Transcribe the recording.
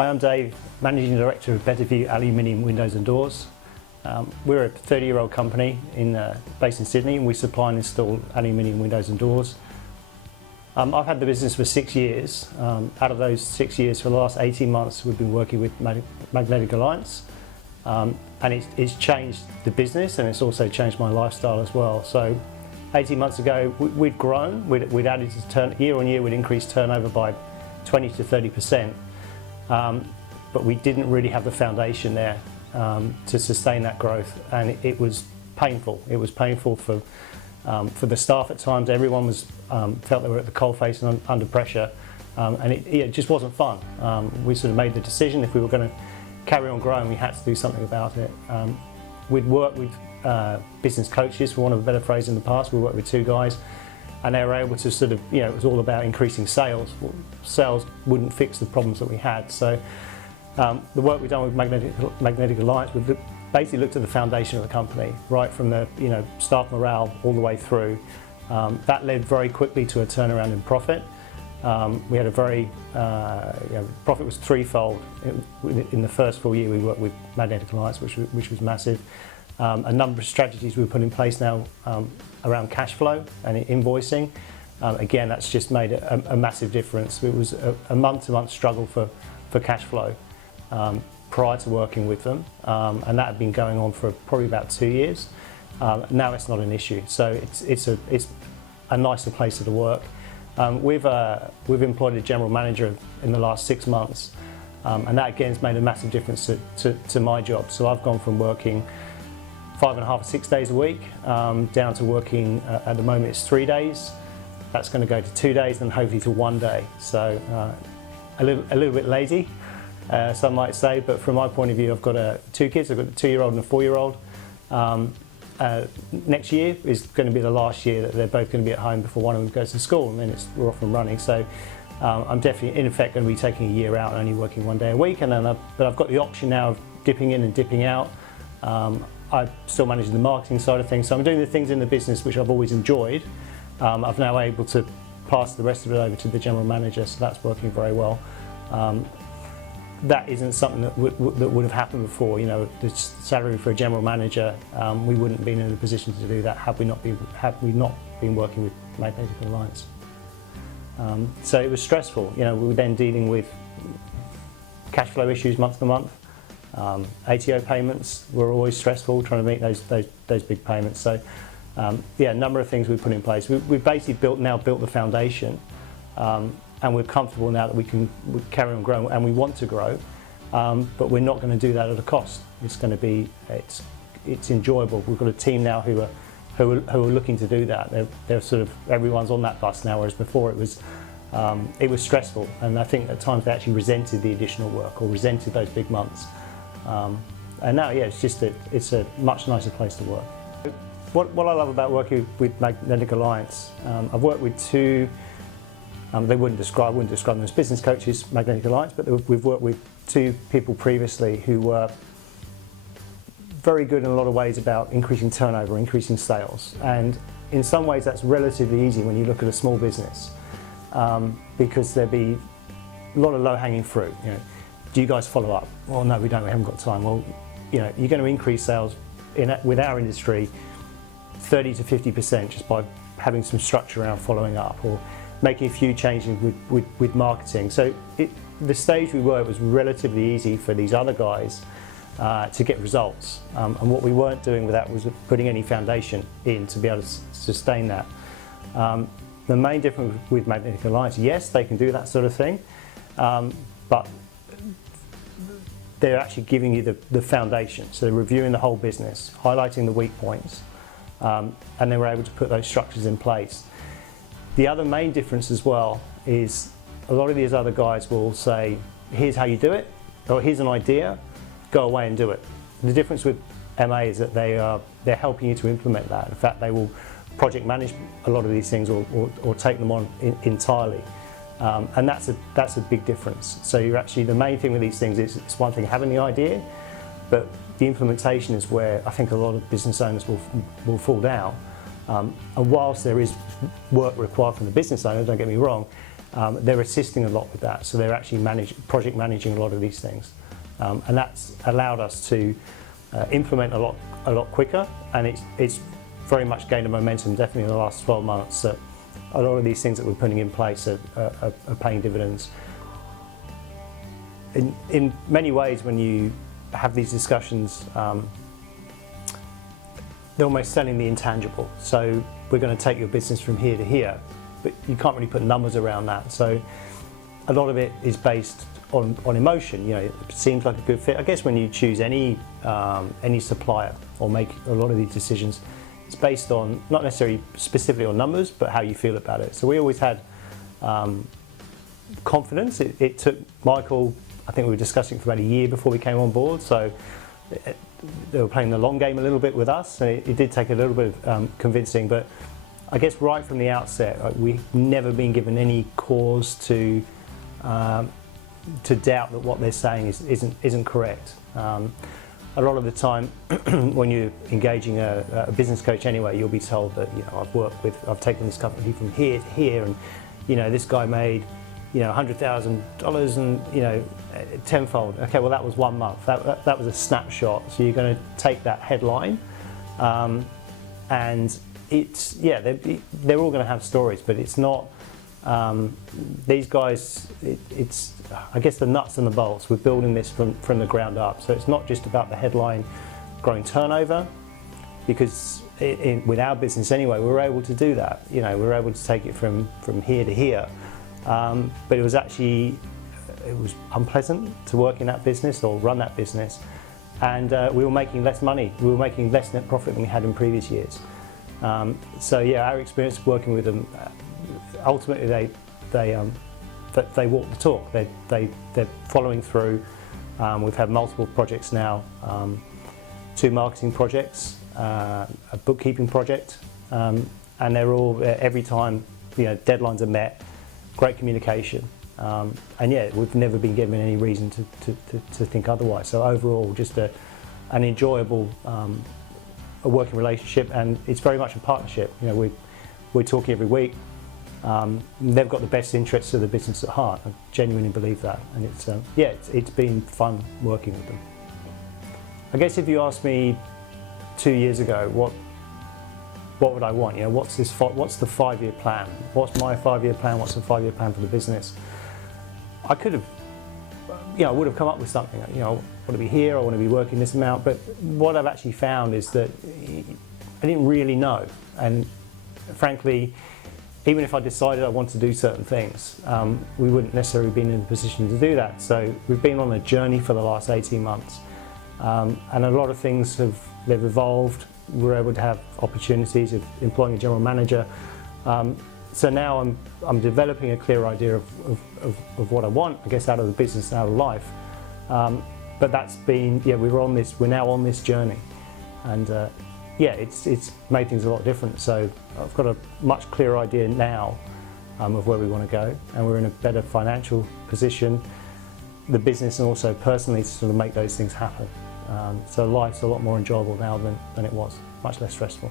Hi, I'm Dave, Managing Director of Betterview Aluminium Windows and Doors. We're a 30-year-old company based in Sydney, and we supply and install aluminium windows and doors. I've had the business for 6 years. Out of those 6 years, for the last 18 months, we've been working with Magnetic Alliance, and it's changed the business, and it's also changed my lifestyle as well. So 18 months ago, we'd grown, we'd added to year on year, we'd increased turnover by 20 to 30%. But we didn't really have the foundation there to sustain that growth, and it was painful. It was painful for the staff at times. Everyone was felt they were at the coalface and under pressure, and it just wasn't fun. We sort of made the decision, if we were going to carry on growing, we had to do something about it. We'd worked with business coaches, for want of a better phrase, in the past. We worked with 2 guys, and they were able to sort of, it was all about increasing sales. Well, sales wouldn't fix the problems that we had. So the work we've done with Magnetic Alliance, we've basically looked at the foundation of the company, right from the staff morale all the way through. That led very quickly to a turnaround in profit. We had a very, profit was threefold in the first full year we worked with Magnetic Alliance, which was massive. A number of strategies we've put in place now around cash flow and invoicing. Again, that's just made a massive difference. It was a month-to-month struggle for cash flow prior to working with them, and that had been going on for probably about 2 years. Now it's not an issue, so it's a nicer place to work. We've employed a general manager in the last 6 months, and that again has made a massive difference to my job. So I've gone from working 5.5 or 6 days a week, down to working, at the moment it's 3 days. That's going to go to 2 days and hopefully to 1 day. So a little bit lazy, some might say, but from my point of view, I've got 2 kids. I've got a 2-year-old and a 4-year-old. Next year is going to be the last year that they're both going to be at home before one of them goes to school, and then we're off and running. So I'm definitely, in effect, going to be taking a year out and only working 1 day a week. And then but I've got the option now of dipping in and dipping out. I'm still managing the marketing side of things, so I'm doing the things in the business which I've always enjoyed. I'm now able to pass the rest of it over to the general manager, so that's working very well. That isn't something that would have happened before. The salary for a general manager, we wouldn't have been in a position to do that had we not been working with Magnetic Alliance. So it was stressful. We were then dealing with cash flow issues month to month. ATO payments were always stressful, trying to meet those big payments. So yeah, a number of things we've put in place. We've basically now built the foundation, and we're comfortable now that we can carry on growing, and we want to grow, but we're not going to do that at a cost. It's going to be, it's enjoyable. We've got a team now who are looking to do that. They're sort of, everyone's on that bus now, whereas before it was stressful, and I think at times they actually resented the additional work or resented those big months. And now, yeah, it's a much nicer place to work. What I love about working with Magnetic Alliance, I've worked with 2. I wouldn't describe them as business coaches, Magnetic Alliance, but we've worked with 2 people previously who were very good in a lot of ways about increasing turnover, increasing sales. And in some ways that's relatively easy when you look at a small business, because there'd be a lot of low-hanging fruit. Do you guys follow up? Well, no, we don't, we haven't got time. Well, you're going to increase sales with our industry 30 to 50% just by having some structure around following up, or making a few changes with marketing. So the stage we were, it was relatively easy for these other guys to get results. And what we weren't doing with that was putting any foundation in to be able to sustain that. The main difference with Magnetic Alliance, yes, they can do that sort of thing, but they're actually giving you the foundation. So they're reviewing the whole business, highlighting the weak points, and they were able to put those structures in place. The other main difference as well is a lot of these other guys will say, here's how you do it, or here's an idea, go away and do it. The difference with MA is that they're helping you to implement that. In fact, they will project manage a lot of these things, or take them on entirely. And that's a big difference. So you're actually, the main thing with these things is, it's one thing having the idea, but the implementation is where I think a lot of business owners will fall down. And whilst there is work required from the business owner, don't get me wrong, they're assisting a lot with that. So they're actually project managing a lot of these things. And that's allowed us to implement a lot quicker, and it's very much gained a momentum, definitely in the last 12 months. That a lot of these things that we're putting in place are paying dividends. In many ways, when you have these discussions, they're almost selling the intangible. So we're going to take your business from here to here, but you can't really put numbers around that. So a lot of it is based on emotion. You know, it seems like a good fit. I guess when you choose any supplier or make a lot of these decisions, it's based on not necessarily specifically on numbers, but how you feel about it. So we always had confidence. It took Michael, I think we were discussing it for about a year before we came on board. So they were playing the long game a little bit with us, and it did take a little bit of convincing. But I guess right from the outset, we've never been given any cause to doubt that what they're saying isn't correct. A lot of the time, when you're engaging a business coach anyway, you'll be told that, you know, I've taken this company from here to here, and you know, this guy made, you know, $100,000 and, you know, tenfold. Okay, well, that was 1 month. That was a snapshot. So you're going to take that headline, and it's, yeah, they're all going to have stories, but it's not. These guys, it's I guess the nuts and the bolts. We're building this from the ground up, so it's not just about the headline growing turnover, because with our business anyway, we were able to do that. You know, we were able to take it from here to here, but it was unpleasant to work in that business or run that business, and we were making less money. We were making less net profit than we had in previous years. So yeah, our experience working with them. Ultimately, they walk the talk. They're following through. We've had multiple projects now, 2 marketing projects, a bookkeeping project, and they're all, every time, you know, deadlines are met. Great communication, and yeah, we've never been given any reason to think otherwise. So overall, just an enjoyable working relationship, and it's very much a partnership. You know, we're talking every week. They've got the best interests of the business at heart. I genuinely believe that, and it's been fun working with them. I guess if you asked me 2 years ago, what would I want? You know, what's the 5-year plan? What's my 5-year plan? What's the 5-year plan for the business? I could have, you know, I would have come up with something. You know, I want to be here. I want to be working this amount. But what I've actually found is that I didn't really know, and frankly, even if I decided I want to do certain things, we wouldn't necessarily be in a position to do that. So we've been on a journey for the last 18 months, and a lot of things they've evolved. We're able to have opportunities of employing a general manager. So now I'm developing a clear idea of what I want, I guess, out of the business and out of life. But that's been, yeah, we're now on this journey, and yeah, it's made things a lot different. So I've got a much clearer idea now of where we want to go, and we're in a better financial position, the business and also personally, to sort of make those things happen. So life's a lot more enjoyable now than it was, much less stressful.